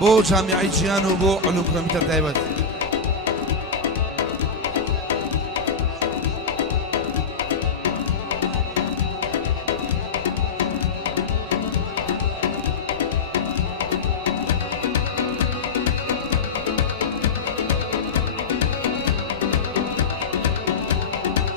بۆ جامیعەی جیهان و بۆ علوم کۆمپیوتەر تایبەت.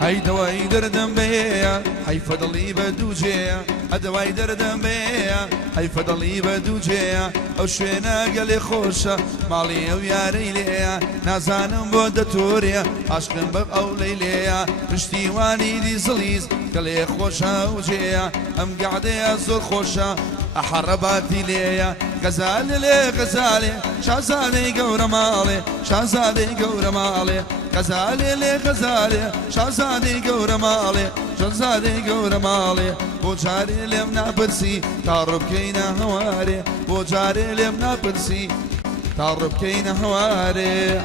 هاي دواي دردم بيا هاي فضلي بدوجيا دواي دردم بيا هاي فضلي بدوجيا او شوينا قالي خوشة مالي وياري ليا نازانم بود توريا عشقم بق او ليليا پشتیوانی دي زليز قالي خوشة وجيا ام قاعدة زور خوشة احرباتي ليا غزالي لي غزالي شازادي قورة مالي شازادي قورة مالي غزالي لي غزالي شازادي قورة مالي شازادي قورة مالي بوجاري لي منا برسي تعرب كينا هواري بوجاري لي منا برسي تعرب كينا هواري.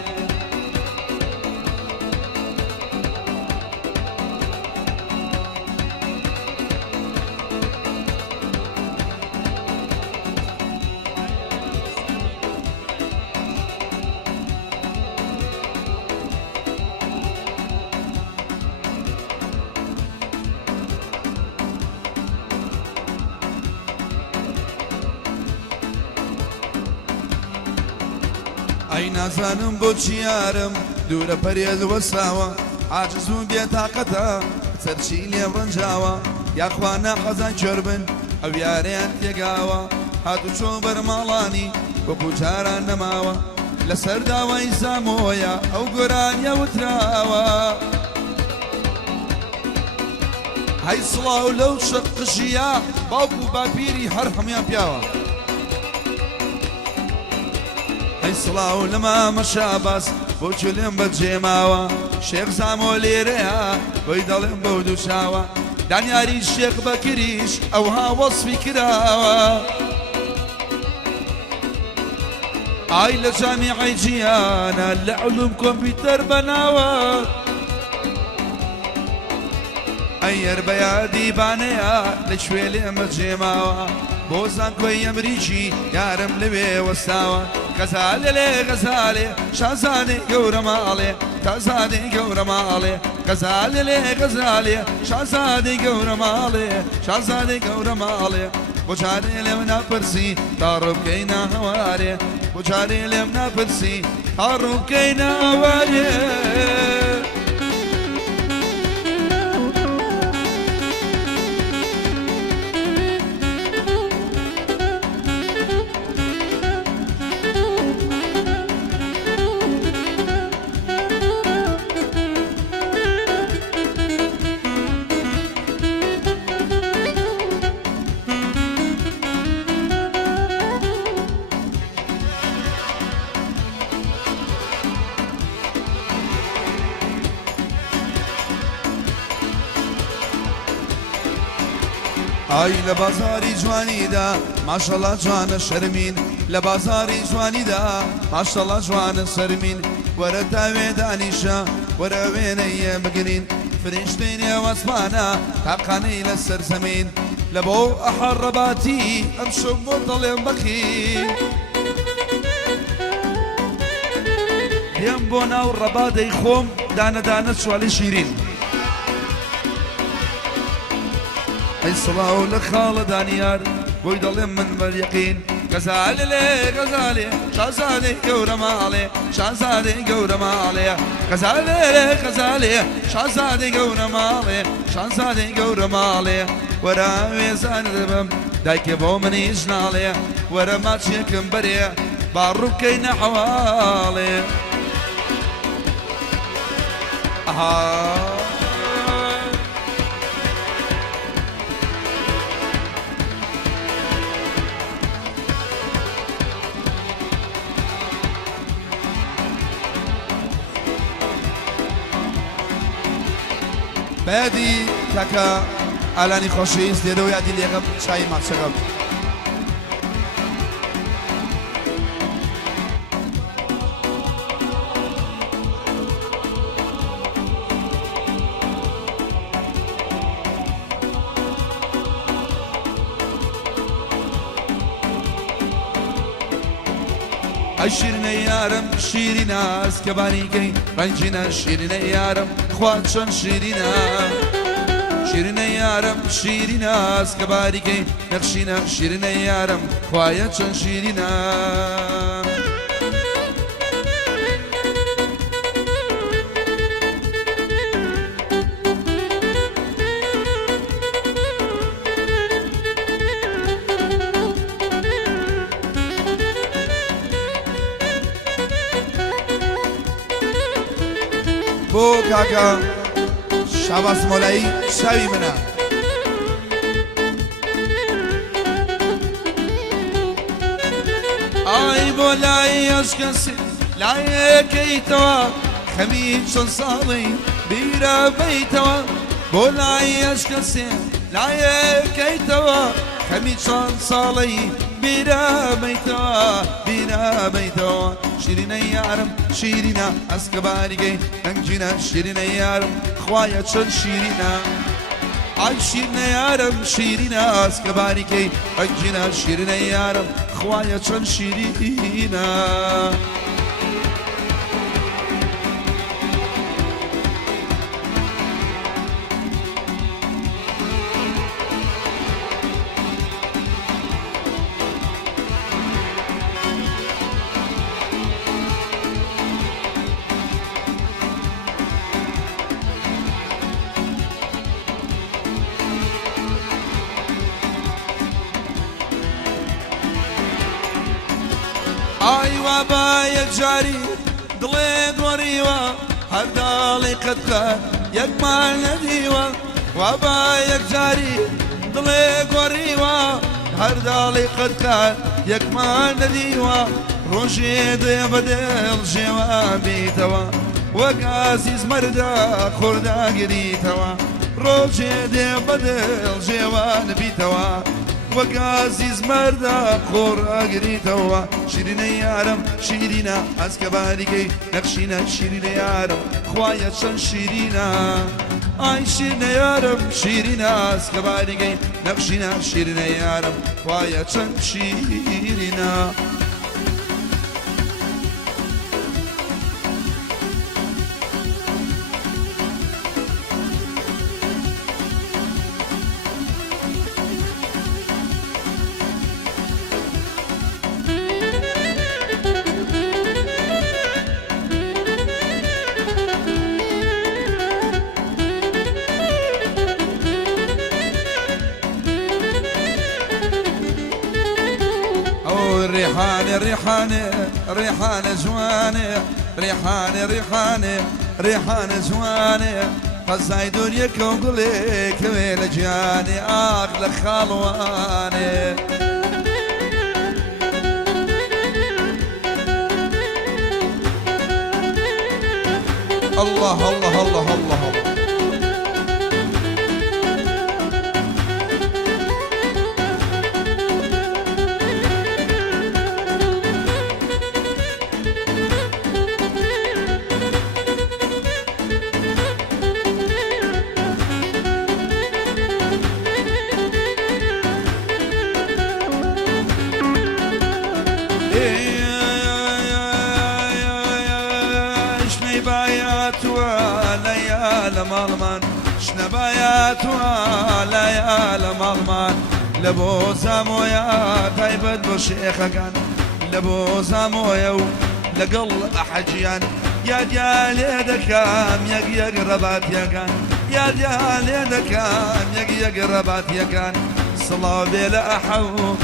ئەی نازانم بۆچی یارم دوورە پەرێز وەساوە عاجز و بێتاقەتە سەرچی لێ ڕەنجاوە یاخوا ناحەزان کوێر بن ئەو یارەیان تێگاوە هاتو چۆ بەرماڵانی وەکو جاران نەماوە لەسەر داوای زامۆیە ئەو گۆرانیە وتراوە هەی سڵاو لەو شەق قژیە باوکو و باپیری هەر هەمویان پیاوە هەی سڵاو لەما مەشاباس بۆ چلێم بەجێماوە شێخ زامۆ لێرەیە بۆی دەڵێم بەو دوو چاوە دانیاری شێخ بەکریش ئەوها وەسفی کراوە ئای لە جامیعەی جیهانە لە علوم کۆمپیوتەر بەناوە ئەیەر بە یادی بانەیە لەکوێ لێم بەجێماوە بۆ زانکۆی ئەمریکی یارم لەوێ وەستاوە غزالي لي غزالي شازادي قورة مالي تازادي قورة مالي غزالي لي غزالي شازادي قورة مالي شازادي قورة مالي بوجاري لي منا برسي تعرب كينا هواري بوجاري لي منا برسي تعرب كينا هواري ئای لە بازاری جوانیدا ماشەڵڵا جوانە شەرمین لە بازاری جوانیدا ماشەڵڵا جوانە سەرمین وەرە تاوێ دانیشە وەرە وێنەیە بگرین فریشتەی نێوەسمانە تاقانەی لەسەر زەمین لە بۆ ئەحەڕەباتی ئەم شەو بۆ دەڵێم بەخین دێم بۆ ناو ڕەبادەی خۆم دانەدانە چوالی شیرین هەی سڵاو لە خاڵە دانیار بۆی دەڵێم من بەریەقین غزالي لي غزالي شازادي قورة مالي شازادي قورة مالي غزالي لي غزالي شازادي قورة مالي شازادي قورة مالي ورا ويزان دبم دايكي بو مني جنالي ورا ماتشيكم بري باروكينا حوالي بەیادی تاکە ئالانی خۆشەویست لێرە و یادی لێغەم چای ماچەکەم شیرینە یارم شیرینە ئەسکەبانیکەی ڕەنجینە شیرینە یارم خوا چۆن شیرینە شیرینە یارم شیرینە ئەسکەبانیکەی نەخشینە شیرینە یارم خوایە چۆن شیرینە بۆ کاکە شاباس مۆلایی شاوی منە ئای بۆ لای ئەشکەسی لایەکەیتەوە خەمی چۆن ساڵی بیرە بەیتەوە بۆ لای ئەشکەسێ لایەکەیتەوە خەمی چۆن ساڵی بیرە بەیتەوە شیرینە یارم شیرینە ئەسکەبانیگەی ئەنجینە شیرینە یارم خوایە چۆن شیرینە ئای شیرینە یارم شیرینە ئەسکەبانیگەی ئەنجینە شیرینە یارم خوایە چۆن شیرینە ئایوا با یەکجاری دڵێ گۆڕیوە هەرداڵی قەتقەت یەکمان نەدیوە وا با یەکجاری دڵێ گۆڕیوە هەرداڵی قەتقەت یەکمان نەدیوە ڕۆژێ دێ بەدڵ ژێوان بیتەوە وەک ئازیز مەردە خۆرداگریتەوە ڕۆژێ دێ بەدڵ ژێوان بیتەوە وەک ئازیز مەردە خۆڕاگریتەوە شیرینە یارم شیرینە ئەسکەبانیگەی نەخشینە شیرینە یارم خوایە چەند شیرینە ئای شیرینە یارم شیرینە ئەسکەبانیگەی نەخشینە شیرینە یارم خوایە چەند شیرینە ريحانة ريحانة ريحانة زوانة ريحانة ريحانة ريحانة زوانة قصاي دنيا كوغلي كويل جاني أغلى خالواني الله الله الله الله الله مالمان شنبايات ولا مالمان لبو زامويا تايبد بشيخة كان لبو زامويا لقل أحجيان يا ديال يدكام يق ربات يكان يا ديال يدكام يق ربات يكان صلاة بلا أحو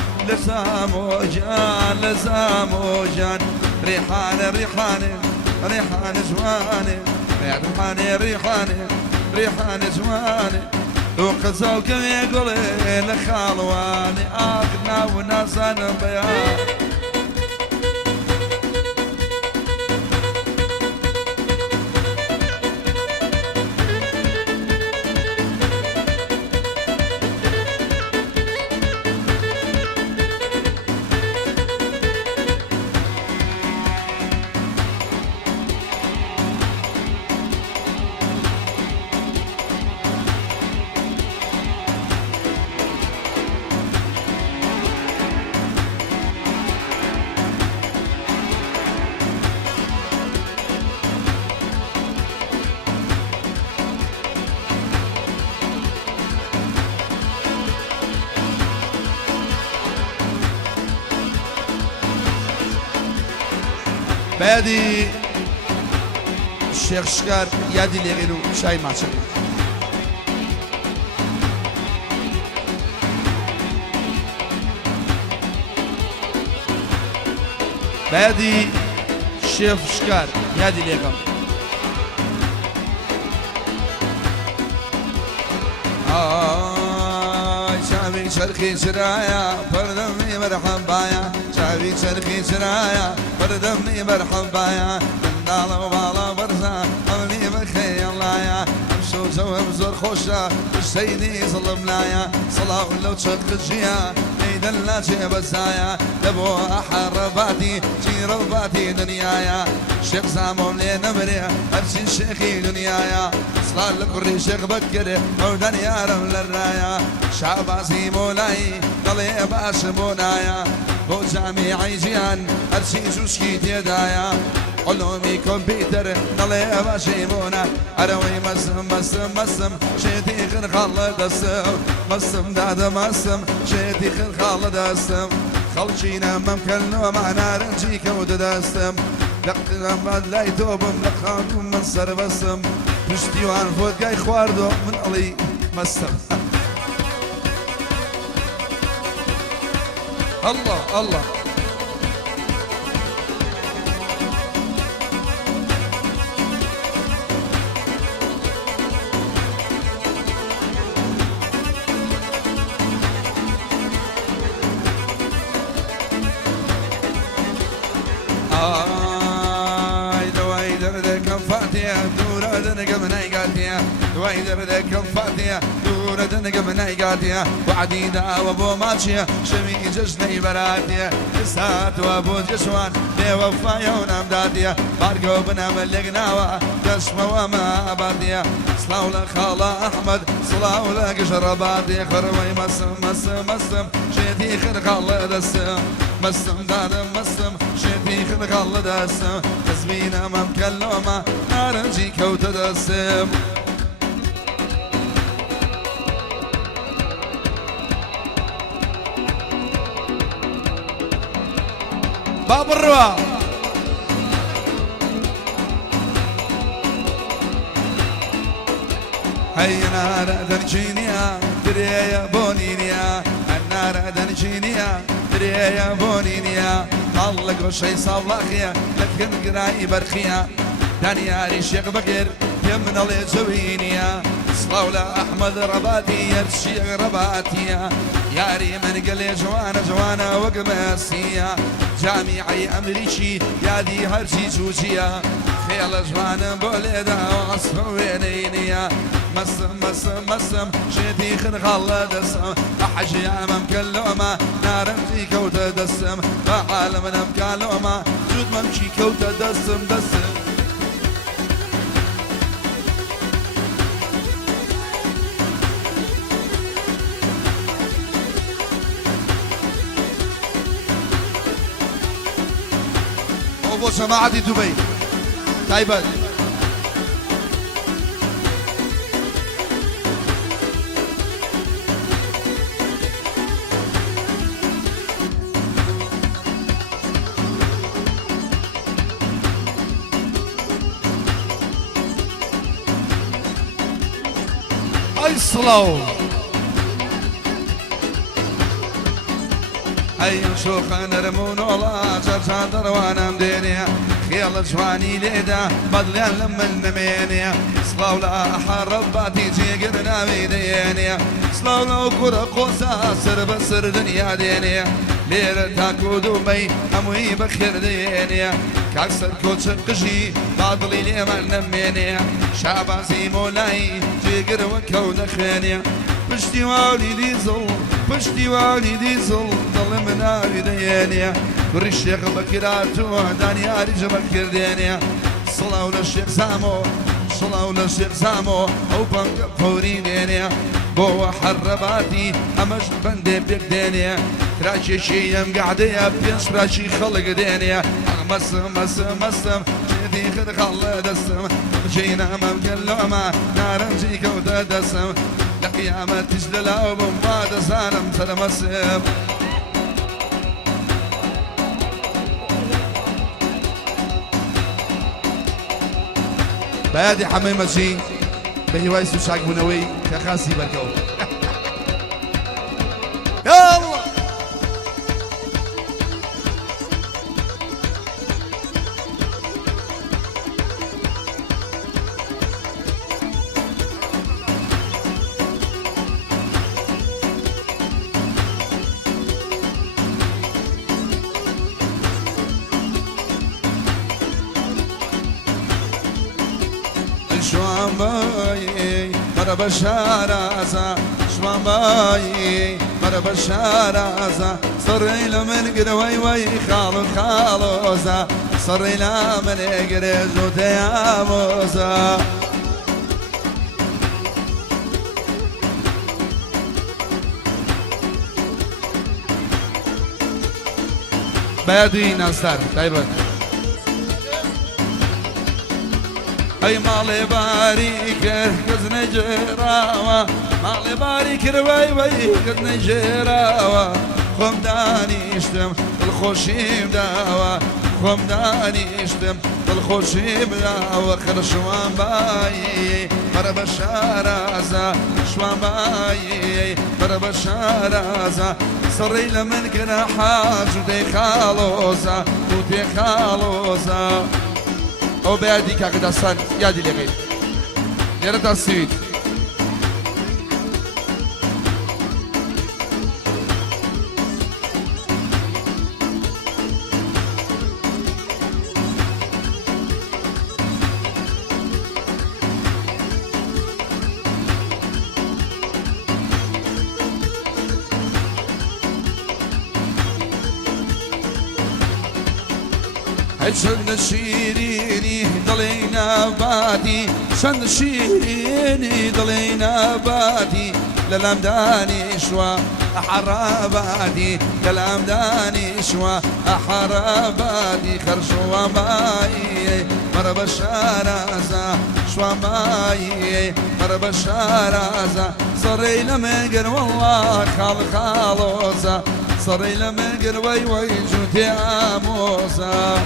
لزاموجان ريحانة ريحانة ريحانة زوانة ريحانة ريحانة ريحانة زوانة وقزاو كم يقولي لخالواني آخنا وناسانا بيان بعدي الشيخ شكار يادي اللي غيرو شاي ما شاي بعدي الشيخ شكار يادي اللي غيرو شعبي شرخي شرايا فردمي مرحب بايا شعبي شرخي شرايا فردمي مرحب بايا دالا وبالا برزا أمني بخي الله يا أمشو جوهم زور خوشا السيدي ظلم لايا صلاة لو تشق الجيا عيد الله جيب الزايا لبو أحرباتي جي رباتي دنيايا شيخ زامو ملي نمري أرشي شيخي دنيايا صلاة لكري شيخ بكري عودن يا رمل الرايا شعبازي مولاي قلي باش بونايا بو جامعي جيان أرشي جوشكي تيدايا علومي كمبيوتر نلي باشيمونا أروي مسم شيتي خن خالد السم مسم داد مسم شيتي خن خالد السم خلشينا ممكن معنا رنجي كود دستم لقنا بعد لا يتوبم لقانون من سر بسم بشتي وعن فوت جاي خواردو من علي مسم الله الله دواي دردك فاتية دورة دنك من ايقاتية دواي دردك فاتية دورة دنك من ايقاتية وعديدة وابو ماتشية شمي جشني براتية لسات وابو جشوان لي وفايا ونمداتية بارقو بنام اللقناوة دشمة وما باتية صلاو لخالة احمد صلاو لك شرباتي خروي مسم شيتي خرق الله دسم مسم دادم مسم شيتي خرق الله دسم تزمينا ممكلومة نارنجي كوت دسم باب الروا هيا نار دنجينيا دريا بونينيا النار دنجينيا دريا بونينيا طلق وشي صلاخيا لكن قراي برخيا دانياري شيخ بكر يمن الله زوينيا صلاولا احمد رباتي يرشي رباتيا ياري من قلي جوانا وقماسيا جامعي امريكي يادي هرشي جوجيا خيال جوان بوليدا وعصف وينينيا مسم شيتي خن خالد السم احجي امام كلومه نار في كوت دسم عالمنا مكالومه جود ممشي كوت دسم ابو سماعتي دبي تايبان اي سلو اي شوخ نرمون والله جرجان دروانا مدينيا خيال جواني ليدا بدليان لما النمينيا صلاو لا حرب باتي جيقرنا بيدينيا صلاو لا كرة قوسا سر بسر دنيا دينيا لير تاكو دبي اموي بخير دينيا كاكسر كوتش قشي باطلي لي ما نمينيا شعباسي مولاي جيقر وكو دخينيا بشتي والدي زل بشتي والدي زل ضل منا بدينيا بري الشيخ بكراتو دانيا ريج بكر دينيا صلاة للشيخ سامو صلاة للشيخ سامو او بنك فوري دينيا بو حرباتي امش بندي بيك دينيا راشي شيم قاعدة بيش راشي خلق دينيا مسم جيدي خد خلد السم جينا ممكلومة نارنجي كوت دسم لقيامة تجللا وبمبادة سالم بەیادی حەمەی مەچی بە هیوای سوشاک بوونەوەی کە خاسی بەرکەوت یاڵڵا شوان باي مرحبا شارازا شوان باي مرحبا شارازا صري لمن قروي وي خالو خالوزا صري لمن قرزو تياموزا بيادي ناصر طيبت اي مالي باريك كزن جراوة مالي باريك روي وي كزن جراوة خم داني اشتم الخوشيم داوة خم داني اشتم الخوشيم داوة خر شوان باي مرحبا شارازا شوان باي مرحبا شارازا صري لمن كنا حاج وتي خالوزا وتي خالوزا او بيادي كاك داستان يادي لغير ليرة تاسويت شند شيريني ضلينا بادي شند شيريني ضلينا بادي للمداني شوا أحرابادي للمداني شوا أحرابادي خرشوا ماي مرحبا شارازا شوا ماي مرحبا شارازا صري لمنقر والله خال خالوزا صري لمنقر وي وي جوتي عموزا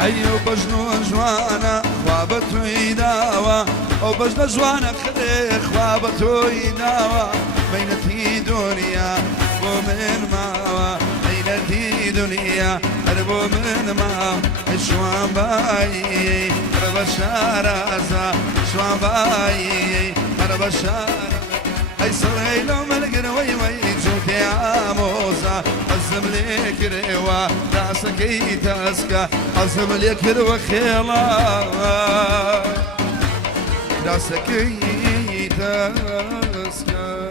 هيو بجنو جوانا خوابتو يداوا او بجنو جوانا خلي خوابتو يداوا بينتي دنيا ومن ماوا بينتي دنيا اربو من ماوا شوان باي مرحبا شارازا شوان باي مرحبا شارازا اي صري لو ملقر وي وي جوتي عموزا عزم ليك روا راسك يتاسكا عزم ليك روا خيلا راسك يتاسكا